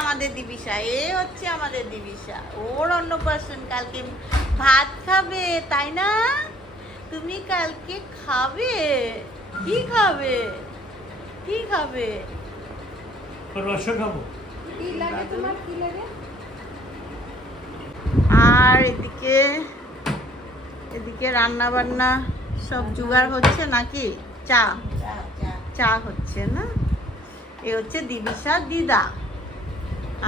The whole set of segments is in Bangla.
আমাদের দিবিশা, এ হচ্ছে আমাদের দিবিশা। ওর অন্নপ্রাশন, কালকে ভাত খাবে তাই না? তুমি কালকে খাবে? কি খাবে? কি খাবে? রস খাবো। কি লাগে তোমার, কি লাগে? আর এদিকে রান্না বান্না সব জোগাড় হচ্ছে নাকি? চা হচ্ছে না? এ হচ্ছে দিবিশার দিদা,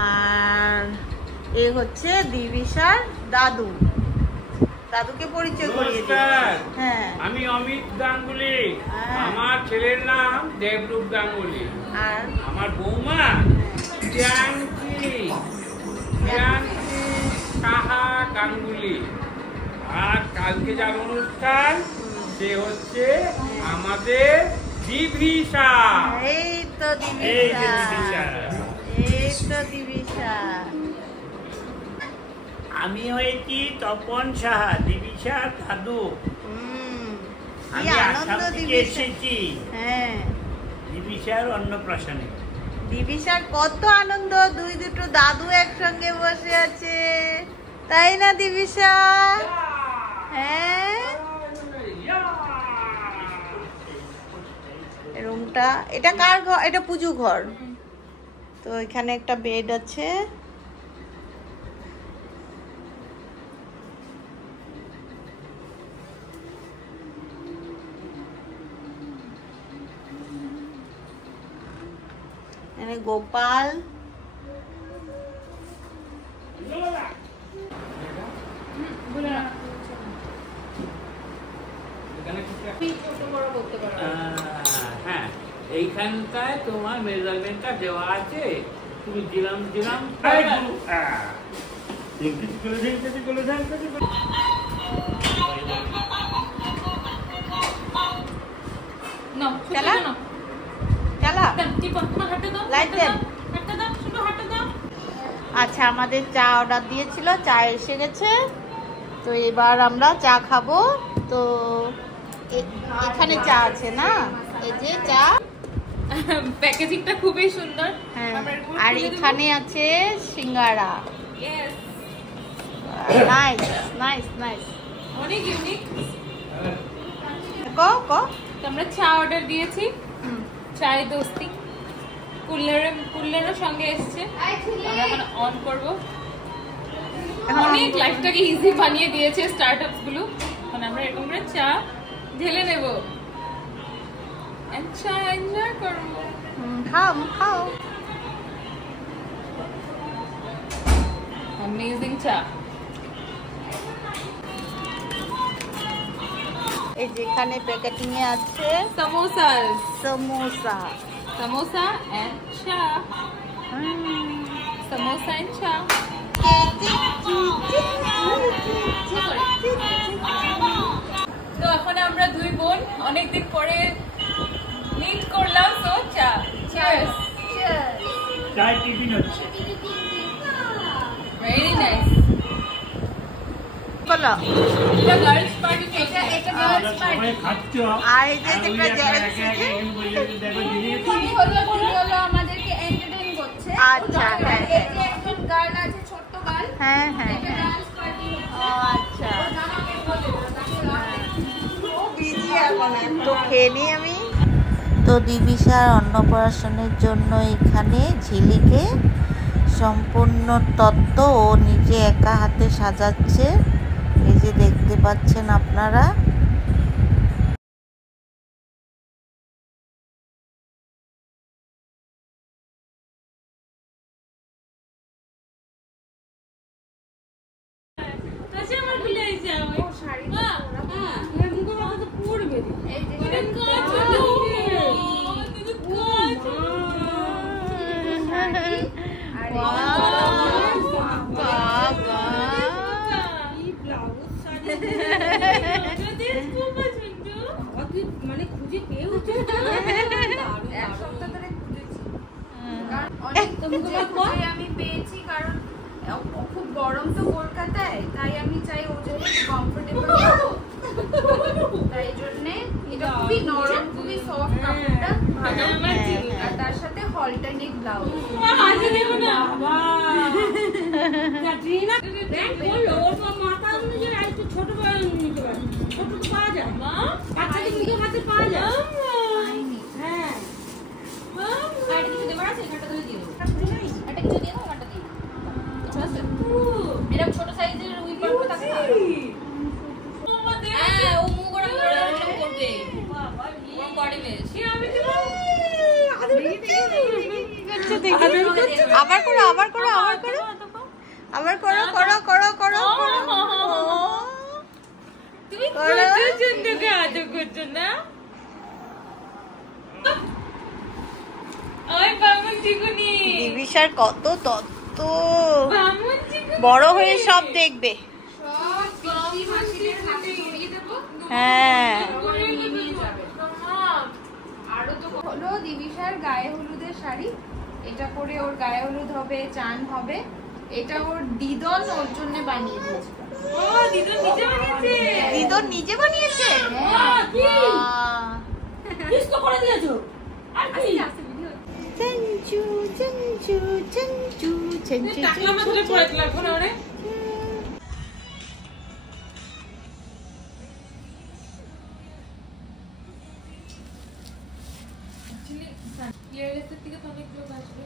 আর এ হচ্ছে দিবিশার দাদু। দাদুকে পরিচয় করিয়ে দিই। হ্যাঁ, আমি অমিত গাঙ্গুলি, আমার ছেলের নাম দেবরূপ গাঙ্গুলি, আর আমার বৌমা জানকি সাহা গাঙ্গুলি। আর কালকে যার অনুষ্ঠান সে হচ্ছে আমাদের দিবিশা। এই তো দিবিশা। আমি হয়েছি তপন সাহা, দিবিশার দাদু। আমি আসাম থেকে এসেছি দিবিশার অন্নপ্রাশনে। দিবিশার কত আনন্দ, দুটো দাদু একসঙ্গে বসে আছে, তাই না দিবিশা? হ্যাঁ, রুমটা, এটা কার ঘর? এটা পুজো ঘর। তো এখানে একটা বেড আছে। এখানে গোপাল, হ্যাঁ, এইখানটায় তোমার মেজারমেন্টটা দেওয়া আছে, তুমি দিলাম আচ্ছা, আমাদের চা অর্ডার দিয়েছিল, চা এসে গেছে। তো এবার আমরা চা খাবো। তো এখানে চা আছে না, এই যে চা, প্যাকেজিংটা খুবই সুন্দর। হ্যাঁ, আর এখানে আছে সিঙ্গারা। নাইস। অনেক ইউনিক। তো আমরা চা অর্ডার দিয়েছি, চায় দোস্তি, কুল্লারের সঙ্গে এসছে। আমরা এখন অন করব। অনেক লাইফটাকে ইজি বানিয়ে দিয়েছে স্টার্টআপস গুলো। এখন আমরা এরকম করে চা ঢেলে নেব, চা এনজয় করবো। খাও। অ্যামেজিং চা। এই যেখানে প্যাকেটিং এ আছে সমোসা এন্ড চা। সমোসা এন্ড চা। তো এখন আমরা দুই বোন অনেকদিন পরে মিট করলাম। তো চা, চিয়ার্স। চায় টিফিন হচ্ছে। Very nice. বলো, এটা গার্লস পার্টি। এটা গার্লস পার্টি। সবাই খাচ্ছ, আর এই যে একটা জেন্টস হলো আমাদেরকে এন্টারটেইন করছে। আচ্ছা, এই যে একজন গার্ল আছে, ছোট্ট গার্ল। হ্যাঁ, এটা গার্লস পার্টি। ও আচ্ছা, জামাকে বলে তো খেয়ে নিই আমি। তো দিবিশার অন্নপ্রাশনের জন্য এখানে ঝিলিকে সম্পূর্ণ তত্ত্ব ও নিজে একা হাতে সাজাচ্ছে, এই যে দেখতে পাচ্ছেন আপনারা। মানে খুঁজে পেয়েও এক সপ্তাহ ধরে খুঁজেছি, আমি পেয়েছি। কারণ খুব গরম তো কলকাতায়, তাই আমি চাই ও যদি কমফোর্টেবল হবো, তাই জন্যে এটা খুবই নরম, খুবই সফট কাপড়টা, ভালো। আর তার সাথে হলটারনেট ব্লাউজ। কিছু দিয়ে দাও, আমারটা দিয়ে দাও। বুঝতে পারছো? এরকম ছোট সাইজের উইপার গুলো থাকে না? হ্যাঁ, ও মুখ ওরম করে ওরম করবে। ওরম করে বেশ। আবার করো, আবার করো, আবার করো, আবার করো, করো করো করো করো। তুমি করো। কত সুন্দর আদর করছো না? ওই বামুন চিকুনি, দিবিশার কত তত্ত্ব, বামুন চিকুনি। বড় হয়ে সব দেখবে। সব পিসি মাসিদের হাতে ধরিয়ে দেবো। হ্যাঁ সবাই নিয়ে নিয়ে যাবে। আরো তো হলো দিবিশার গায়ে হলুদের শাড়ি, এটা পরে ওর গায়ে হলুদ হবে, চান হবে। এটা ওর দিদন ওর জন্য বানিয়ে দিয়েছে। ও দিদু নিজে বানিয়েছে। দিদর নিজে বানিয়েছে। কি? বাহ। ডিস্কো করে দিয়েছো। আর কি? চঞ্চু চঞ্চু চঞ্চু চঞ্চু টাকলা মাথায় পড়ে লাগবো না ওরে। Actually, ইয়ারলেসের থেকে তো অনেক লোক আসবে।